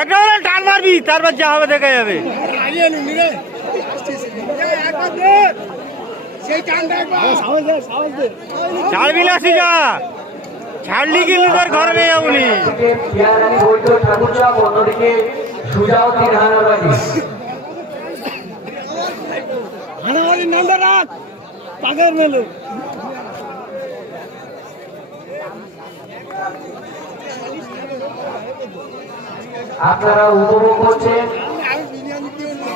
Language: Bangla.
একেবারে টান মারবি, তারপর যা হবে দেখা যাবে। ছাড়বি না সিজা, ছাড়লি কিন্তু তোর ঘরে নিয়ে যাবনি। আপনারা উপভোগ করছেন